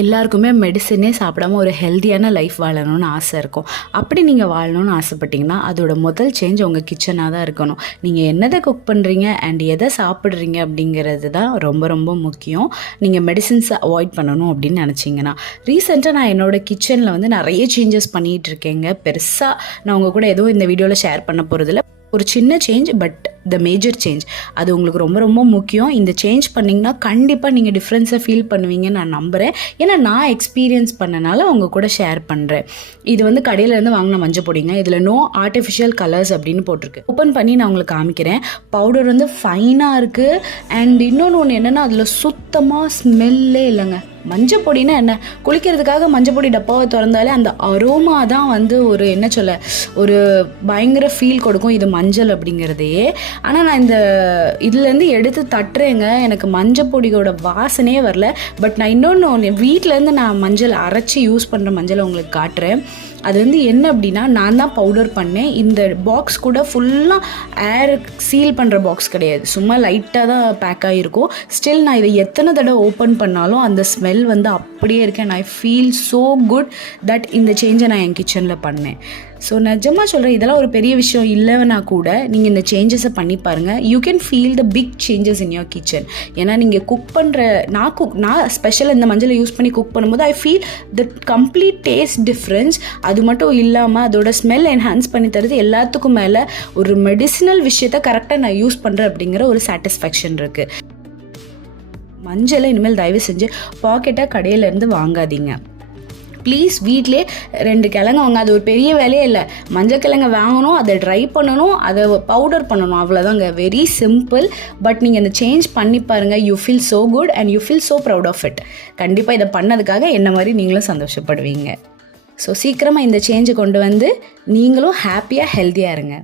எல்லாருக்குமே மெடிசனே சாப்பிடாம ஒரு ஹெல்த்தியான லைஃப் வாழணும்னு ஆசை இருக்கும். அப்படி நீங்கள் வாழணும்னு ஆசைப்பட்டிங்கன்னா அதோட முதல் சேஞ்ச் உங்கள் கிச்சனாக தான் இருக்கணும். நீங்கள் என்னதை குக் பண்ணுறீங்க அண்ட் எதை சாப்பிட்றீங்க அப்படிங்கிறது தான் ரொம்ப ரொம்ப முக்கியம். நீங்கள் மெடிசன்ஸை அவாய்ட் பண்ணணும் அப்படின்னு நினச்சிங்கன்னா. ரீசெண்டாக நான் என்னோடய கிச்சனில் வந்து நிறைய சேஞ்சஸ் பண்ணிகிட்டு இருக்கேங்க. பெருசாக நான் உங்கள் கூட எதுவும் இந்த வீடியோவில் ஷேர் பண்ண போகிறதில்ல. ஒரு சின்ன change, but the major change அது உங்களுக்கு ரொம்ப ரொம்ப முக்கியம். இந்த சேஞ்ச் பண்ணிங்கன்னா கண்டிப்பாக நீங்கள் டிஃப்ரென்ஸை ஃபீல் பண்ணுவீங்கன்னு நான் நம்புகிறேன். ஏன்னா நான் எக்ஸ்பீரியன்ஸ் பண்ணனால உங்கள் கூட ஷேர் பண்ணுறேன். இது வந்து கடையிலேருந்து வாங்கின மஞ்சள் பொடிங்க. இதில் நோ ஆர்டிஃபிஷியல் கலர்ஸ் அப்படின்னு போட்டிருக்கு. ஓப்பன் பண்ணி நான் உங்களுக்கு காமிக்கிறேன். பவுடர் வந்து ஃபைனாக இருக்குது. அண்ட் இன்னொன்று என்னென்னா அதில் சுத்தமாக ஸ்மெல்லே இல்லைங்க. மஞ்சள் பொடினா என்ன, குளிக்கிறதுக்காக மஞ்சள் பொடி டப்பாவை திறந்தாலே அந்த அரோமா தான் வந்து ஒரு என்ன சொல்ல ஒரு பயங்கர ஃபீல் கொடுக்கும் இது மஞ்சள் அப்படிங்கிறதையே. ஆனால் நான் இந்த இதுலேருந்து எடுத்து தட்டுறேங்க, எனக்கு மஞ்சள் பொடியோட வாசனையே வரல. பட் நான் இன்னொன்று வீட்டிலேருந்து நான் மஞ்சள் அரைச்சி யூஸ் பண்ணுற மஞ்சளை உங்களுக்கு காட்டுறேன். அது வந்து என்ன அப்படின்னா நான் தான் பவுடர் பண்ணேன். இந்த பாக்ஸ் கூட ஃபுல்லாக ஏர் சீல் பண்ணுற பாக்ஸ் கிடையாது, சும்மா லைட்டாக தான் பேக் ஆகிருக்கும். ஸ்டில் நான் இதை எத்தனை தடவை ஓப்பன் பண்ணாலும் அந்த ஸ்மெல் வந்து அப்படியே இருக்கேன். I feel so good that இந்த சேஞ்சை நான் என் கிச்சனில் பண்ணேன். ஸோ நிஜமாக சொல்கிறேன், இதெல்லாம் ஒரு பெரிய விஷயம் இல்லைன்னா கூட நீங்கள் இந்த சேஞ்சஸை பண்ணி பாருங்கள். You can feel the big changes in your kitchen. ஏன்னா நீங்கள் குக் பண்ணுற நான் ஸ்பெஷலாக இந்த மஞ்சளை யூஸ் பண்ணி குக் பண்ணும்போது I feel the complete taste difference. அது மட்டும் இல்லாமல் அதோட ஸ்மெல் என்ஹான்ஸ் பண்ணி தருது. எல்லாத்துக்கும் மேலே ஒரு மெடிசினல் விஷயத்தை கரெக்டாக நான் யூஸ் பண்ணுறேன் அப்படிங்கிற ஒரு சாட்டிஸ்ஃபேக்ஷன் இருக்குது. மஞ்சளை இனிமேல் தயவு செஞ்சு பாக்கெட்டாக கடையிலேருந்து வாங்காதீங்க ப்ளீஸ். வீட்டிலே 2 கிழங்கு வாங்க, அது ஒரு பெரிய வேலையே இல்லை. மஞ்சள் கிழங்கு வாங்கணும், அதை ட்ரை பண்ணணும், அதை பவுடர் பண்ணணும், அவ்வளோதாங்க. Very simple. பட் நீங்கள் இந்த சேஞ்ச் பண்ணி பாருங்கள். You feel so good and you feel so proud of it. கண்டிப்பாக இதை பண்ணதுக்காக என்ன மாதிரி நீங்களும் சந்தோஷப்படுவீங்க. ஸோ சீக்கிரமாக இந்த சேஞ்சை கொண்டு வந்து நீங்களும் ஹாப்பியாக ஹெல்த்தியாக இருங்க.